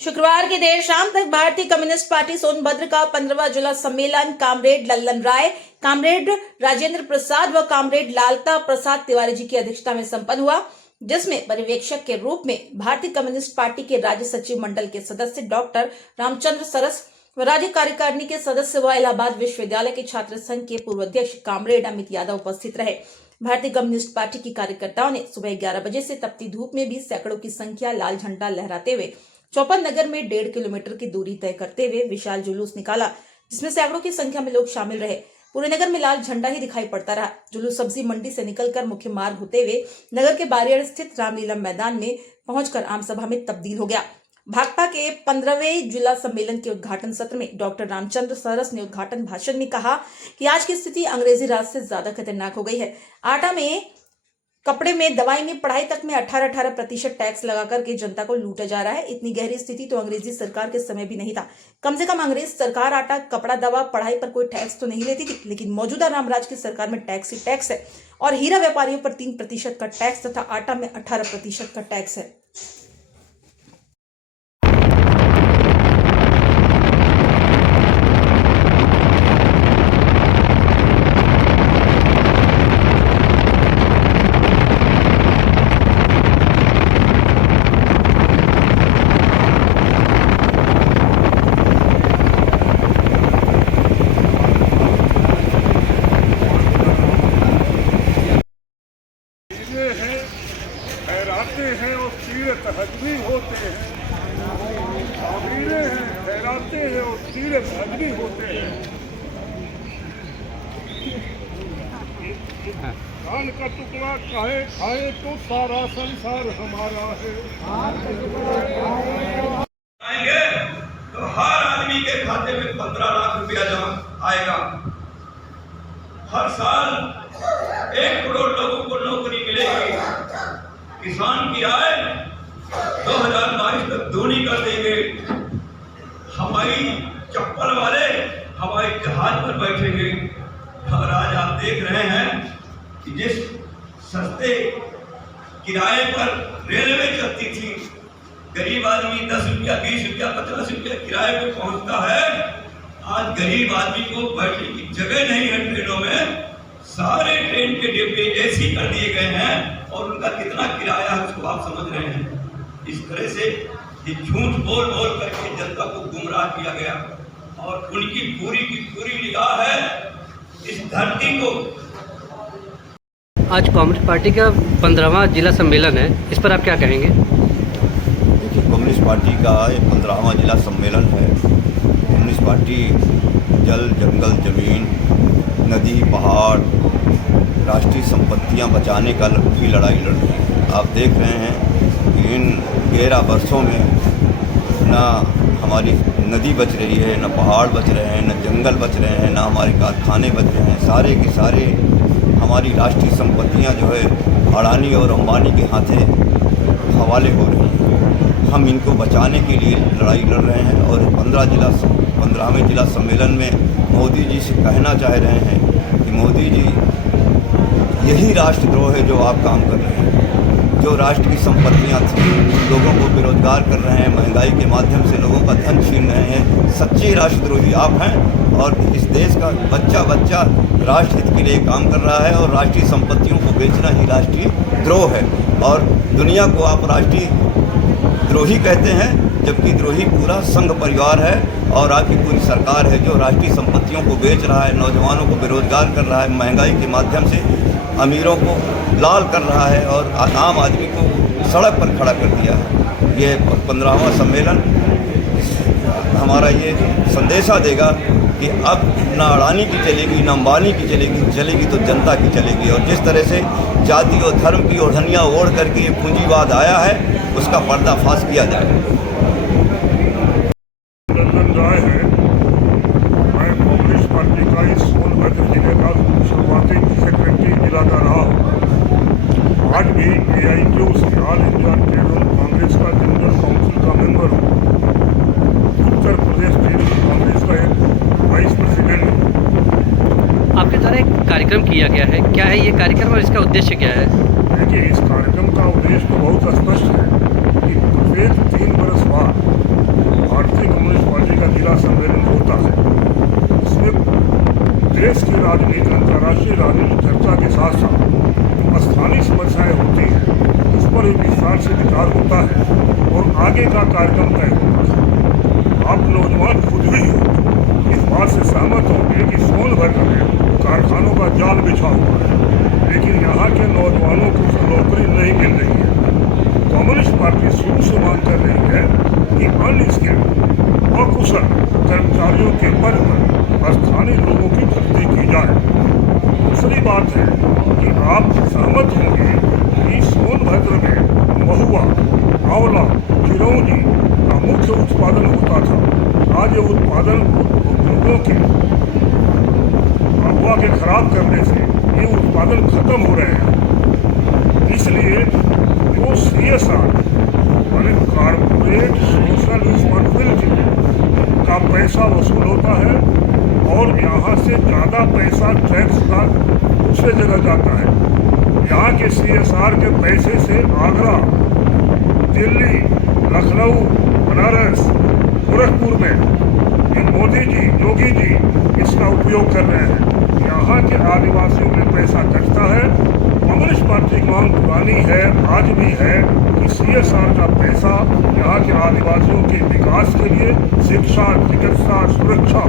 शुक्रवार की देर शाम तक भारतीय कम्युनिस्ट पार्टी सोनभद्र का 15वां जिला सम्मेलन कामरेड लल्लन राय, कामरेड राजेंद्र प्रसाद व कामरेड लालता प्रसाद तिवारी जी की अध्यक्षता में संपन्न हुआ, जिसमें पर्यवेक्षक के रूप में भारतीय कम्युनिस्ट पार्टी के राज्य सचिव मंडल के सदस्य डॉक्टर रामचंद्र सरस व राज्य कार्यकारिणी के सदस्य व इलाहाबाद विश्वविद्यालय के छात्र संघ के पूर्व अध्यक्ष कामरेड अमित यादव उपस्थित रहे। भारतीय कम्युनिस्ट पार्टी की कार्यकर्ताओं ने सुबह 11 बजे से तपती धूप में भी सैकड़ों की संख्या लाल झंडा लहराते हुए चौपन नगर में 1.5 किलोमीटर की दूरी तय करते हुए विशाल जुलूस निकाला, जिसमें सैकड़ों की संख्या में लोग शामिल रहे। पूरे नगर में लाल झंडा ही दिखाई पड़ता रहा। जुलूस सब्जी मंडी से निकलकर मुख्य मार्ग होते हुए नगर के बारियर स्थित रामलीला मैदान में पहुंचकर आम सभा में तब्दील हो गया। भाकपा के 15वें जिला सम्मेलन के उद्घाटन सत्र में डॉक्टर रामचंद्र सरस ने उद्घाटन भाषण में कहा कि आज की स्थिति अंग्रेजी राज से ज्यादा खतरनाक हो गई है। आटा में, कपड़े में, दवाई में, पढ़ाई तक में 18% टैक्स लगाकर के जनता को लूटा जा रहा है। इतनी गहरी स्थिति तो अंग्रेजी सरकार के समय भी नहीं था। कम से कम अंग्रेज सरकार आटा, कपड़ा, दवा, पढ़ाई पर कोई टैक्स तो नहीं लेती थी, लेकिन मौजूदा रामराज की सरकार में टैक्स ही टैक्स है और हीरा व्यापारियों पर 3% का टैक्स तथा आटा में 18% का टैक्स है। हैराते हैं और तीरथ हजमी होते हैं, आमीरे हैं, हैराते हैं और तीरथ हजमी होते हैं। कान का टुकड़ा काहे खाए तो सारा संसार हमारा है। आएंगे तो हर आदमी के खाते में 15 लाख रुपया जमा आएगा। हर साल 1 करोड़ लोगों को नौकरी मिलेगी। किसान की आय 2022 तक दूनी कर देंगे। हवाई चप्पल वाले हवाई जहाज पर बैठेंगे। और आज आप देख रहे हैं कि जिस सस्ते किराए पर रेलवे चलती थी, गरीब आदमी 10 रुपया, 20 रुपया, 50 रुपया किराए पे पहुंचता है। आज गरीब आदमी को बैठने की जगह नहीं है ट्रेनों में। सारे ट्रेन के डिब्बे एसी कर दिए गए हैं और उनका कितना किराया है उसको आप समझ रहे हैं। इस तरह से ये झूठ बोल बोल करके जनता को गुमराह किया गया और उनकी पूरी की पूरी निगाह है इस धरती को। आज कम्युनिस्ट पार्टी का 15वां जिला सम्मेलन है, इस पर आप क्या कहेंगे? देखिए, कम्युनिस्ट पार्टी का ये 15वां जिला सम्मेलन है। कम्युनिस्ट पार्टी जल, जंगल, ज़मीन, नदी, पहाड़, राष्ट्रीय संपत्तियां बचाने का की लड़ाई लड़ रही है। आप देख रहे हैं कि इन 11 वर्षों में ना हमारी नदी बच रही है, न पहाड़ बच रहे हैं, न जंगल बच रहे हैं, न हमारे कारखाने बच रहे हैं। सारे के सारे हमारी राष्ट्रीय संपत्तियां जो है अडानी और अंबानी के हाथे हवाले हो रही हैं। हम इनको बचाने के लिए लड़ाई लड़ रहे हैं और 15वें जिला सम्मेलन में मोदी जी से कहना चाह रहे हैं कि मोदी जी, यही राष्ट्रद्रोह है जो आप काम कर रहे हैं। जो राष्ट्र की संपत्तियां थी, लोगों को बेरोजगार कर रहे हैं, महंगाई के माध्यम से लोगों का धन छीन रहे हैं। सच्चे राष्ट्रद्रोही आप हैं और इस देश का बच्चा बच्चा राष्ट्र हित के लिए काम कर रहा है और राष्ट्रीय संपत्तियों को बेचना ही राष्ट्रीय द्रोह है। और दुनिया को आप राष्ट्रीय द्रोही कहते हैं, जबकि द्रोही पूरा संघ परिवार है और आपकी पूरी सरकार है जो राष्ट्रीय संपत्तियों को बेच रहा है, नौजवानों को बेरोजगार कर रहा है, महंगाई के माध्यम से अमीरों को लाल कर रहा है और आम आदमी को सड़क पर खड़ा कर दिया है। ये 15वां सम्मेलन हमारा ये संदेशा देगा कि अब न अडानी की चलेगी, न अंबानी की चलेगी तो जनता की चलेगी। और जिस तरह से जाति और धर्म की ओढ़नियाँ ओढ़ करके ये पूंजीवाद आया है, उसका पर्दाफाश किया जाए। लल्लन राय है, मैं कम्युनिस्ट पार्टी का इस सोनभद्र जिले का शुरुआती सेक्रेटरी जिला का रहा हूँ। आज भी AITUC all India trade Congress का जनरल काउंसिल का मेंबर हूँ। उत्तर प्रदेश ट्रेड कांग्रेस का एक वाइस प्रेसिडेंट हूँ। आपके द्वारा एक कार्यक्रम किया गया है, क्या है ये कार्यक्रम और इसका उद्देश्य क्या है? देखिए, इस कार्यक्रम का उद्देश्य तो बहुत स्पष्ट है कि प्रत्येक 3 बरस बाद भारतीय कम्युनिस्ट पार्टी का जिला सम्मेलन होता है, इसमें देश की राजनीति, अंतर्राष्ट्रीय राजनीतिक चर्चा के साथ साथ जो स्थानीय समस्याएं होती हैं उस पर एक विस्तार से विचार होता है और आगे का कार्यक्रम तय होता है। आप नौजवान खुद भी इस बात से सहमत होंगे कि सोनभद्र में कारखानों का जाल बिछा हुआ है, लेकिन यहाँ के नौजवानों को नौकरी नहीं मिल रही है। कम्युनिस्ट पार्टी शुरू से मांग कर रही है कि अनस्किल्ड और कुशल कर्मचारियों के पद पर स्थानीय लोगों की भर्ती की जाए। दूसरी बात है कि आप सहमत होंगे कि सोनभद्र में महुआ, आंवला, चिरौंजी का मुख्य उत्पादन होता था। आज ये उत्पादन उद्योगों के हवा के खराब करने से ये उत्पादन खत्म हो रहे हैं। इसलिए जो CSR यानी कॉर्पोरेट सोशल रिस्पॉन्सिबिलिटी का पैसा वसूल होता है और यहाँ से ज़्यादा पैसा टैक्स का दूसरे जगह जाता है। यहाँ के CSR के पैसे से आगरा, दिल्ली, लखनऊ, बनारस, गोरखपुर में ये मोदी जी, योगी जी इसका उपयोग कर रहे हैं। यहाँ के आदिवासियों में पैसा कटता है। कम्युनिस्ट पार्टी की मांग पुरानी है, आज भी है कि CSR का पैसा यहाँ के आदिवासियों के विकास के लिए, शिक्षा, चिकित्सा, सुरक्षा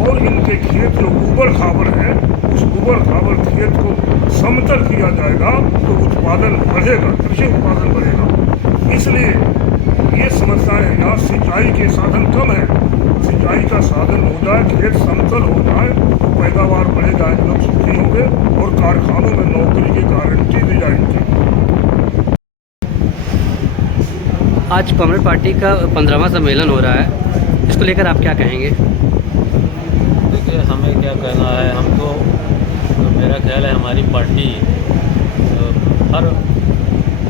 और इनके खेत जो ऊबड़ खाबड़ है उस ऊबड़ खाबड़ खेत को समतल किया जाएगा तो उत्पादन बढ़ेगा, कृषि उत्पादन बढ़ेगा। इसलिए ये समस्याएं, यहाँ सिंचाई के साधन कम है, सिंचाई का साधन हो जाए, खेत समतल हो जाए तो पैदावार बढ़ेगा, लोग सुखी होंगे और कारखानों में नौकरी की गारंटी दी जाएगी। आज कम्युनिस्ट पार्टी का 15वां सम्मेलन हो रहा है, इसको लेकर आप क्या कहेंगे? देखिए, हमें क्या कहना है, हमको तो मेरा ख्याल है हमारी पार्टी हर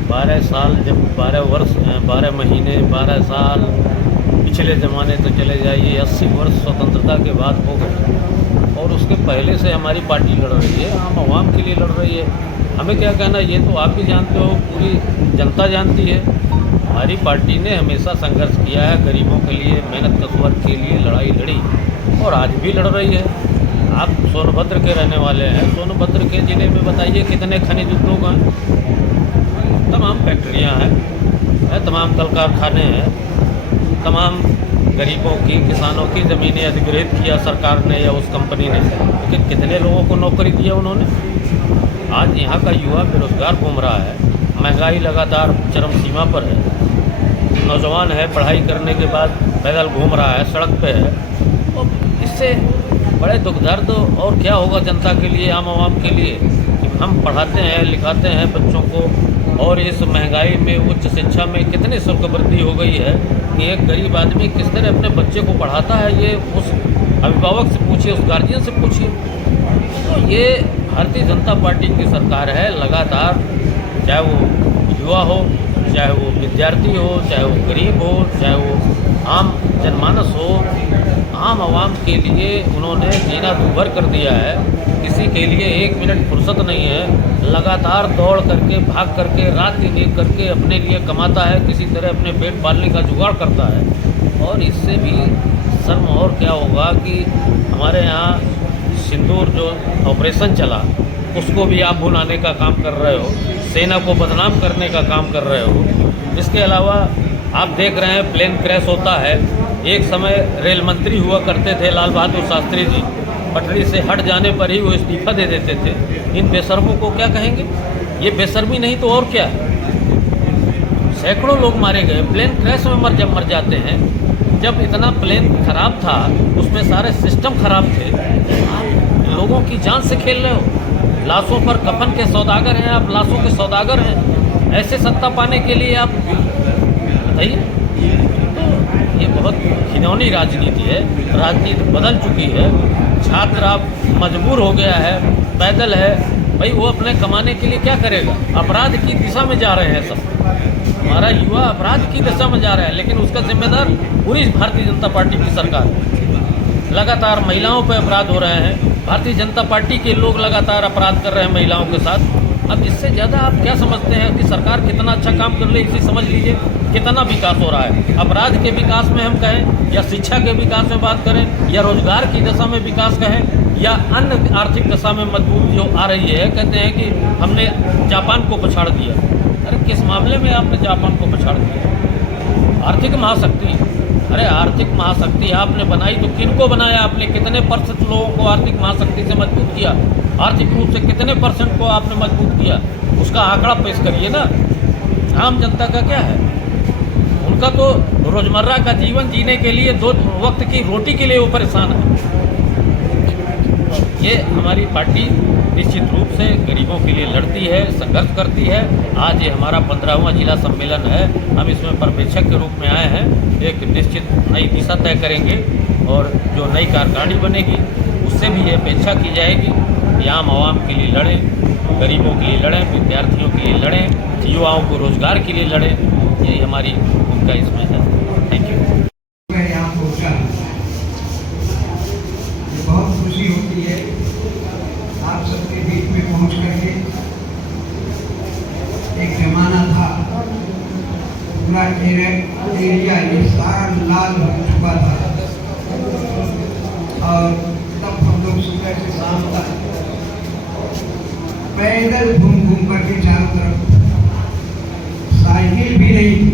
12 साल, जब 12 महीने 12 साल पिछले ज़माने तो चले जाइए, 80 वर्ष स्वतंत्रता के बाद हो गए और उसके पहले से हमारी पार्टी लड़ रही है, आम आवाम के लिए लड़ रही है। हमें क्या कहना, ये तो आप भी जानते हो, पूरी जनता जानती है। हमारी पार्टी ने हमेशा संघर्ष किया है, गरीबों के लिए, मेहनत कसूर के लिए लड़ाई लड़ी और आज भी लड़ रही है। आप सोनभद्र के रहने वाले हैं, सोनभद्र के ज़िले में बताइए कितने खनिज उद्योग हैं, तमाम फैक्ट्रियाँ हैं, तमाम कल कारखाने हैं, तमाम गरीबों की, किसानों की ज़मीनें अधिग्रहित किया सरकार ने या उस कंपनी ने, लेकिन कितने लोगों को नौकरी दिया उन्होंने। आज यहाँ का युवा बेरोजगार घूम रहा है, महंगाई लगातार चरम सीमा पर है, नौजवान है पढ़ाई करने के बाद पैदल घूम रहा है, सड़क पे है, और इससे बड़े दुख दर्द और क्या होगा जनता के लिए, आम आवाम के लिए, कि हम पढ़ाते हैं, लिखाते हैं बच्चों को और इस महंगाई में, उच्च शिक्षा में कितनी शुल्क वृद्धि हो गई है कि एक गरीब आदमी किस तरह अपने बच्चे को पढ़ाता है, ये उस अभिभावक से पूछिए, उस गार्जियन से पूछिए। तो ये भारतीय जनता पार्टी की सरकार है, लगातार, चाहे वो युवा हो, चाहे वो विद्यार्थी हो, चाहे वो गरीब हो, चाहे वो आम जनमानस हो, आम आवाम के लिए उन्होंने जीना दूभर कर दिया है। किसी के लिए एक मिनट फुर्सत नहीं है, लगातार दौड़ करके, भाग करके, रात दिन एक करके अपने लिए कमाता है, किसी तरह अपने पेट पालने का जुगाड़ करता है। और इससे भी शर्म और क्या होगा कि हमारे यहाँ सिंदूर जो ऑपरेशन चला उसको भी आप भुनाने का काम कर रहे हो, सेना को बदनाम करने का काम कर रहे हो। इसके अलावा आप देख रहे हैं प्लेन क्रैश होता है। एक समय रेल मंत्री हुआ करते थे लाल बहादुर शास्त्री जी, पटरी से हट जाने पर ही वो इस्तीफा दे देते थे। इन बेशर्मों को क्या कहेंगे? ये बेशर्मी नहीं तो और क्या है? सैकड़ों लोग मारे गए, प्लेन क्रैश में जब मर जाते हैं। जब इतना प्लेन खराब था, उसमें सारे सिस्टम खराब थे, आप लोगों की जान से खेल रहे हो। लाशों पर कफन के सौदागर हैं आप, लाशों के सौदागर हैं। ऐसे सत्ता पाने के लिए आप बताइए। तो ये बहुत घिनौनी राजनीति है, राजनीति बदल चुकी है। छात्र आप मजबूर हो गया है, पैदल है, भाई वो अपने कमाने के लिए क्या करेगा? अपराध की दिशा में जा रहे हैं सब। हमारा युवा अपराध की दिशा में जा रहा है, लेकिन उसका जिम्मेदार पूरी भारतीय जनता पार्टी की सरकार है। लगातार महिलाओं पर अपराध हो रहे हैं, भारतीय जनता पार्टी के लोग लगातार अपराध कर रहे हैं महिलाओं के साथ। अब इससे ज़्यादा आप क्या समझते हैं कि सरकार कितना अच्छा काम कर रही है, इसे समझ लीजिए कितना विकास हो रहा है। अपराध के विकास में हम कहें या शिक्षा के विकास में बात करें या रोजगार की दशा में विकास कहें या अन्य आर्थिक दशा में मजबूत जो आ रही है, कहते हैं कि हमने जापान को पछाड़ दिया। अरे किस मामले में आपने जापान को पछाड़ दिया? आर्थिक महाशक्ति, अरे आर्थिक महाशक्ति आपने बनाई तो किनको बनाया आपने? कितने परसेंट लोगों को आर्थिक महाशक्ति से मजबूत किया? आर्थिक रूप से कितने परसेंट को आपने मजबूत किया? उसका आंकड़ा पेश करिए ना। आम जनता का क्या है? उनका तो रोजमर्रा का जीवन जीने के लिए 2 वक्त की रोटी के लिए वो परेशान है। ये हमारी पार्टी निश्चित रूप से गरीबों के लिए लड़ती है, संघर्ष करती है। आज ये हमारा 15वां जिला सम्मेलन है, हम इसमें पर्यवेक्षक के रूप में आए हैं। एक निश्चित नई दिशा तय करेंगे और जो नई कार्यकारिणी बनेगी उससे भी ये अपेक्षा की जाएगी कि आम आवाम के लिए लड़ें, गरीबों के लिए लड़ें, विद्यार्थियों के लिए लड़ें, युवाओं को रोजगार के लिए लड़ें। यही हमारी भूमिका इसमें है। Thank you. मैं यहाँ पहुँचा, बहुत खुशी होती है आप सबके बीच में पहुँच करके। एक जमाना था पूरा एरिया ये सारा लाल हो चुका था और तब हम लोग सुबह से शाम तक पैदल घूम घूम करके चारों तरफ, साइकिल भी नहीं थी,